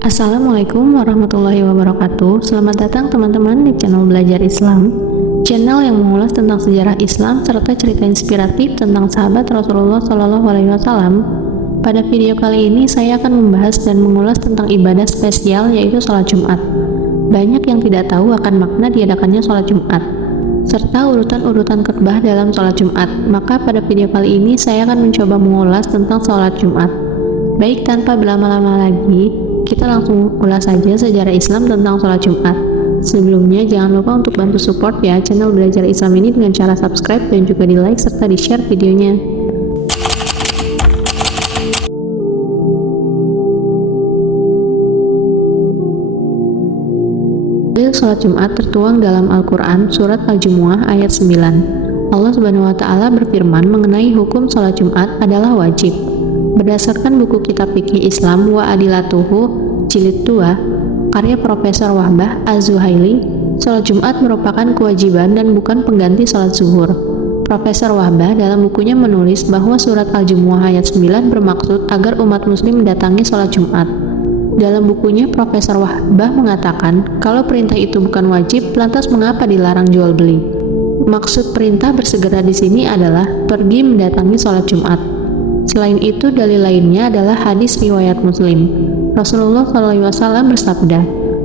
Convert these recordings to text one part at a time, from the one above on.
Assalamualaikum warahmatullahi wabarakatuh. Selamat datang teman-teman di channel Belajar Islam, channel yang mengulas tentang sejarah Islam serta cerita inspiratif tentang sahabat Rasulullah SAW. Pada video kali ini saya akan membahas dan mengulas tentang ibadah spesial yaitu sholat Jumat. Banyak yang tidak tahu akan makna diadakannya sholat Jumat serta urutan-urutan khutbah dalam sholat Jumat. Maka pada video kali ini saya akan mencoba mengulas tentang sholat Jumat. Baik, tanpa berlama-lama lagi, kita langsung ulas saja sejarah Islam tentang sholat Jumat. Sebelumnya, jangan lupa untuk bantu support ya channel Belajar Islam ini dengan cara subscribe dan juga di like serta di share videonya. Dalil sholat Jumat tertuang dalam Al-Quran Surat Al-Jumu'ah ayat 9. Allah Subhanahu wa Ta'ala berfirman mengenai hukum sholat Jumat adalah wajib. Berdasarkan buku kitab fikih Islam Wa Adilatuhu Jilid 2 karya Profesor Wahbah Az-Zuhaili, sholat Jumat merupakan kewajiban dan bukan pengganti sholat zuhur. Profesor Wahbah dalam bukunya menulis bahwa surat Al-Jumu'ah ayat 9 bermaksud agar umat muslim mendatangi sholat Jumat. Dalam bukunya, Profesor Wahbah mengatakan kalau perintah itu bukan wajib, lantas mengapa dilarang jual beli? Maksud perintah bersegera di sini adalah pergi mendatangi sholat Jumat. Selain itu, dalil lainnya adalah hadis riwayat Muslim. Rasulullah SAW bersabda,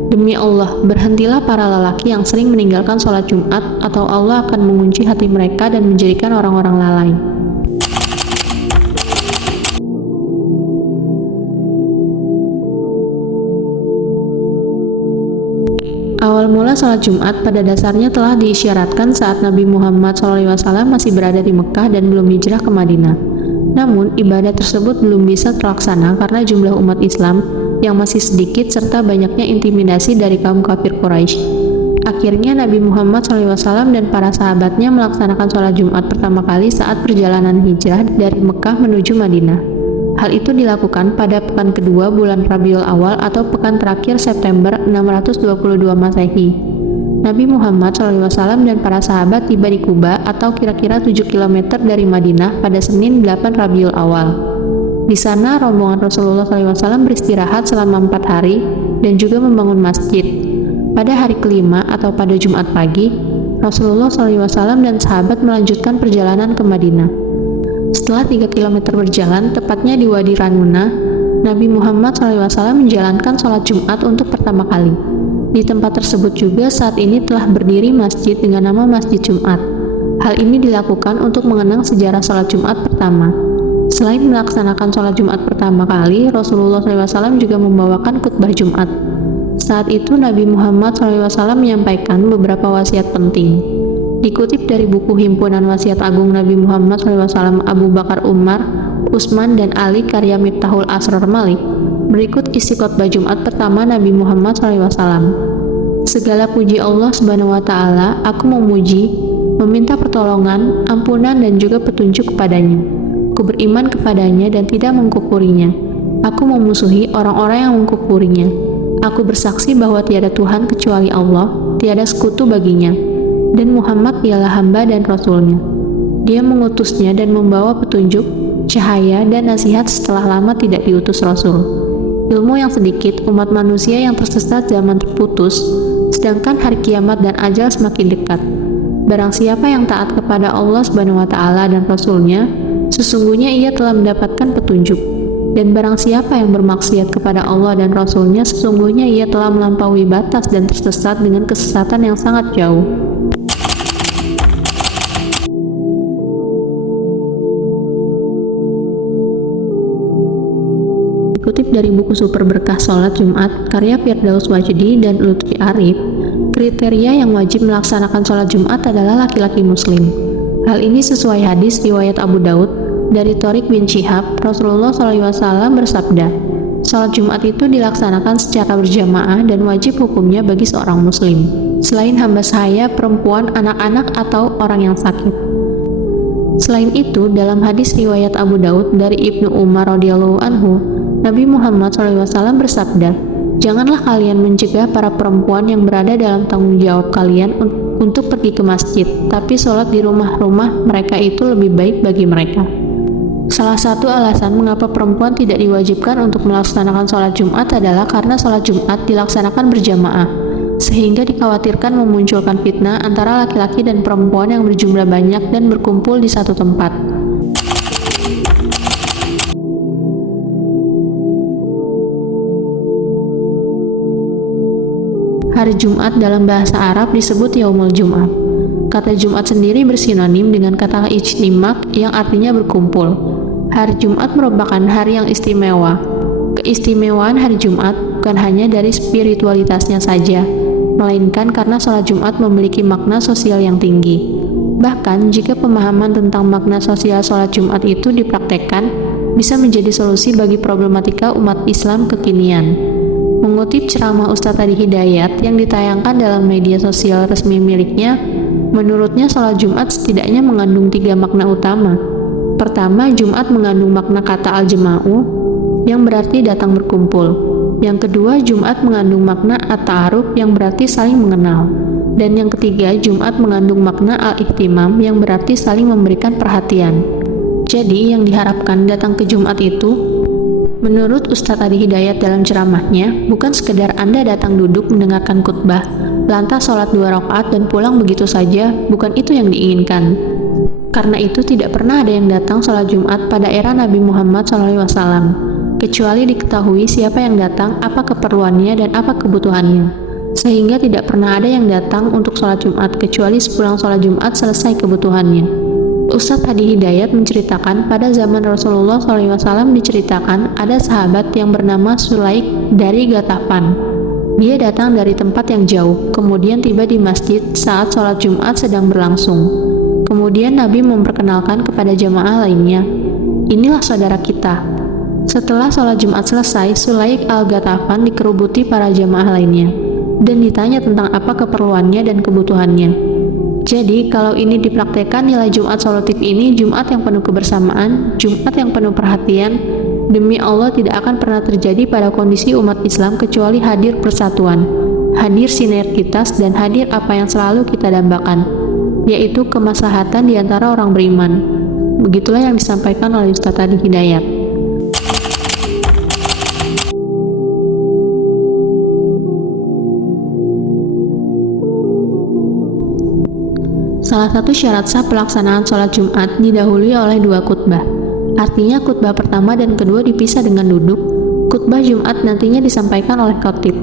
"Demi Allah, berhentilah para lelaki yang sering meninggalkan sholat Jumat, atau Allah akan mengunci hati mereka dan menjadikan orang-orang lalai." Awal mula sholat Jumat pada dasarnya telah diisyaratkan saat Nabi Muhammad SAW masih berada di Mekah dan belum hijrah ke Madinah. Namun, ibadah tersebut belum bisa terlaksana karena jumlah umat Islam yang masih sedikit serta banyaknya intimidasi dari kaum kafir Quraisy. Akhirnya Nabi Muhammad SAW dan para sahabatnya melaksanakan sholat Jumat pertama kali saat perjalanan hijrah dari Mekah menuju Madinah. Hal itu dilakukan pada pekan kedua bulan Rabiul Awal atau pekan terakhir September 622 Masehi. Nabi Muhammad SAW dan para sahabat tiba di Kuba atau kira-kira 7 km dari Madinah pada Senin 8 Rabiul Awal. Di sana rombongan Rasulullah SAW beristirahat selama 4 hari dan juga membangun masjid. Pada hari kelima atau pada Jumat pagi, Rasulullah SAW dan sahabat melanjutkan perjalanan ke Madinah. Setelah 3 km berjalan, tepatnya di Wadi Ranuna, Nabi Muhammad SAW menjalankan sholat Jumat untuk pertama kali. Di tempat tersebut juga saat ini telah berdiri masjid dengan nama Masjid Jumat. Hal ini dilakukan untuk mengenang sejarah sholat Jumat pertama. Selain melaksanakan sholat Jumat pertama kali, Rasulullah SAW juga membawakan khutbah Jumat. Saat itu Nabi Muhammad SAW menyampaikan beberapa wasiat penting. Dikutip dari buku Himpunan Wasiat Agung Nabi Muhammad SAW Abu Bakar Umar, Utsman dan Ali karya Miftahul Asrar Malik, berikut isi khutbah Jumat pertama Nabi Muhammad SAW. Segala puji Allah Subhanahu wa Ta'ala, aku memuji, meminta pertolongan, ampunan dan juga petunjuk kepadanya. Aku beriman kepadanya dan tidak mengkufurinya. Aku memusuhi orang-orang yang mengkufurinya. Aku bersaksi bahwa tiada Tuhan kecuali Allah, tiada sekutu baginya, dan Muhammad ialah hamba dan Rasulnya. Dia mengutusnya dan membawa petunjuk, cahaya dan nasihat setelah lama tidak diutus Rasul. Ilmu yang sedikit, umat manusia yang tersesat zaman terputus, sedangkan hari kiamat dan ajal semakin dekat. Barang siapa yang taat kepada Allah Subhanahu wa Ta'ala dan Rasulnya, sesungguhnya ia telah mendapatkan petunjuk. Dan barang siapa yang bermaksiat kepada Allah dan Rasulnya, sesungguhnya ia telah melampaui batas dan tersesat dengan kesesatan yang sangat jauh. Dikutip dari buku Super Berkah Sholat Jumat karya Firdaus Wajdi dan Lutfi Arif, kriteria yang wajib melaksanakan sholat Jumat adalah laki-laki muslim. Hal ini sesuai hadis riwayat Abu Daud dari Thoriq bin Syihab. Rasulullah SAW bersabda, sholat Jumat itu dilaksanakan secara berjamaah dan wajib hukumnya bagi seorang muslim, selain hamba sahaya, perempuan, anak-anak, atau orang yang sakit. Selain itu, dalam hadis riwayat Abu Daud dari Ibnu Umar radhiyallahu anhu, Nabi Muhammad SAW bersabda, "Janganlah kalian mencegah para perempuan yang berada dalam tanggung jawab kalian untuk pergi ke masjid, tapi sholat di rumah-rumah mereka itu lebih baik bagi mereka." Salah satu alasan mengapa perempuan tidak diwajibkan untuk melaksanakan sholat Jumat adalah karena sholat Jumat dilaksanakan berjamaah, sehingga dikhawatirkan memunculkan fitnah antara laki-laki dan perempuan yang berjumlah banyak dan berkumpul di satu tempat. Hari Jumat dalam bahasa Arab disebut Yaumul Jum'ah. Kata Jumat sendiri bersinonim dengan kata ijtimak yang artinya berkumpul. Hari Jumat merupakan hari yang istimewa. Keistimewaan hari Jumat bukan hanya dari spiritualitasnya saja, melainkan karena sholat Jumat memiliki makna sosial yang tinggi. Bahkan, jika pemahaman tentang makna sosial sholat Jumat itu dipraktekkan, bisa menjadi solusi bagi problematika umat Islam kekinian. Mengutip ceramah Ustadz Adi Hidayat yang ditayangkan dalam media sosial resmi miliknya, menurutnya sholat Jumat setidaknya mengandung 3 makna utama. Pertama, Jumat mengandung makna kata al-jama'u, yang berarti datang berkumpul. Yang kedua, Jumat mengandung makna at-ta'aruf, yang berarti saling mengenal. Dan yang ketiga, Jumat mengandung makna al-ihtimam, yang berarti saling memberikan perhatian. Jadi, yang diharapkan datang ke Jumat itu, menurut Ustadz Adi Hidayat dalam ceramahnya, bukan sekedar Anda datang duduk mendengarkan khutbah, lantas sholat 2 rakaat dan pulang begitu saja, bukan itu yang diinginkan. Karena itu tidak pernah ada yang datang sholat Jumat pada era Nabi Muhammad SAW, kecuali diketahui siapa yang datang, apa keperluannya, dan apa kebutuhannya. Sehingga tidak pernah ada yang datang untuk sholat Jumat, kecuali sepulang sholat Jumat selesai kebutuhannya. Ustadz Adi Hidayat menceritakan pada zaman Rasulullah SAW diceritakan ada sahabat yang bernama Sulaik dari Gatafan. Dia datang dari tempat yang jauh, kemudian tiba di masjid saat sholat Jumat sedang berlangsung. Kemudian Nabi memperkenalkan kepada jamaah lainnya, inilah saudara kita. Setelah sholat Jumat selesai, Sulaik al-Gatafan dikerubuti para jamaah lainnya, dan ditanya tentang apa keperluannya dan kebutuhannya. Jadi, kalau ini dipraktekkan, nilai Jumat solutif ini Jumat yang penuh kebersamaan, Jumat yang penuh perhatian, demi Allah tidak akan pernah terjadi pada kondisi umat Islam kecuali hadir persatuan, hadir sinergitas, dan hadir apa yang selalu kita dambakan, yaitu kemaslahatan di antara orang beriman. Begitulah yang disampaikan oleh Ustadz Adi Hidayat. Salah satu syarat sah pelaksanaan sholat Jumat didahului oleh 2 khutbah. Artinya khutbah pertama dan kedua dipisah dengan duduk. Khutbah Jumat nantinya disampaikan oleh khatib.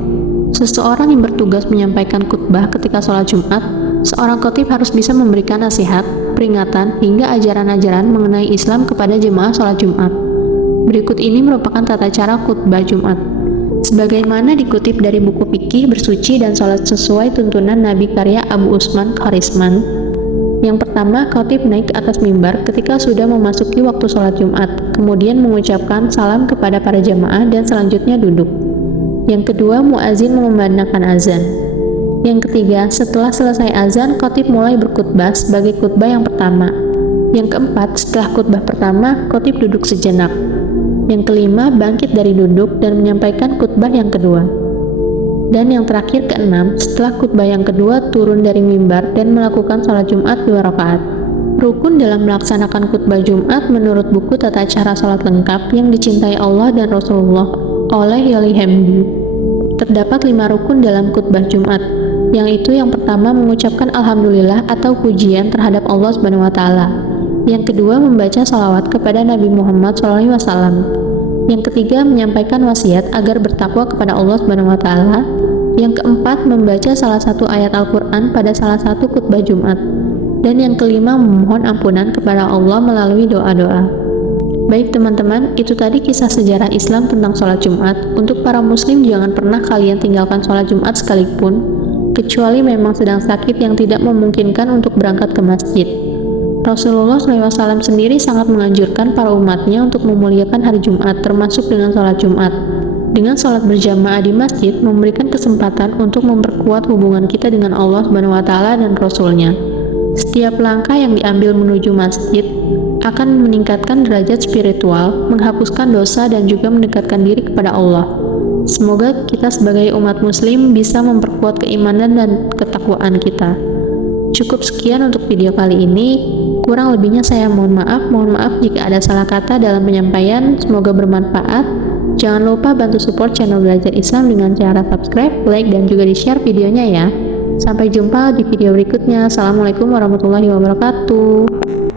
Seseorang yang bertugas menyampaikan khutbah ketika sholat Jumat, seorang khatib harus bisa memberikan nasihat, peringatan, hingga ajaran-ajaran mengenai Islam kepada jemaah sholat Jumat. Berikut ini merupakan tata cara khutbah Jumat. Sebagaimana dikutip dari buku fikih bersuci dan sholat sesuai tuntunan Nabi karya Abu Usman Kharisman. Yang pertama, khatib naik ke atas mimbar ketika sudah memasuki waktu sholat Jumat, kemudian mengucapkan salam kepada para jamaah dan selanjutnya duduk. Yang kedua, muazin mengumandangkan azan. Yang ketiga, setelah selesai azan, khatib mulai berkhutbah sebagai khutbah yang pertama. Yang keempat, setelah khutbah pertama, khatib duduk sejenak. Yang kelima, bangkit dari duduk dan menyampaikan khutbah yang kedua. Dan yang terakhir keenam, setelah khutbah yang kedua, turun dari mimbar dan melakukan sholat Jumat 2 rakaat. Rukun dalam melaksanakan khutbah Jumat menurut buku Tata Cara Sholat Lengkap yang dicintai Allah dan Rasulullah oleh Yali Hamdi. Terdapat 5 rukun dalam khutbah Jumat, yang itu yang pertama mengucapkan Alhamdulillah atau pujian terhadap Allah SWT. Yang kedua membaca salawat kepada Nabi Muhammad SAW. Yang ketiga menyampaikan wasiat agar bertakwa kepada Allah SWT. Yang keempat membaca salah satu ayat Al-Quran pada salah satu khutbah Jumat. Dan yang kelima memohon ampunan kepada Allah melalui doa-doa. Baik teman-teman, itu tadi kisah sejarah Islam tentang sholat Jumat. Untuk para muslim jangan pernah kalian tinggalkan sholat Jumat sekalipun, kecuali memang sedang sakit yang tidak memungkinkan untuk berangkat ke masjid. Rasulullah SAW sendiri sangat menganjurkan para umatnya untuk memuliakan hari Jumat, termasuk dengan sholat Jumat. Dengan sholat berjamaah di masjid, memberikan kesempatan untuk memperkuat hubungan kita dengan Allah SWT dan Rasul-Nya. Setiap langkah yang diambil menuju masjid akan meningkatkan derajat spiritual, menghapuskan dosa, dan juga mendekatkan diri kepada Allah. Semoga kita sebagai umat muslim bisa memperkuat keimanan dan ketakwaan kita. Cukup sekian untuk video kali ini. Kurang lebihnya saya mohon maaf jika ada salah kata dalam penyampaian. Semoga bermanfaat. Jangan lupa bantu support channel Belajar Islam dengan cara subscribe, like, dan juga di-share videonya ya. Sampai jumpa di video berikutnya. Assalamualaikum warahmatullahi wabarakatuh.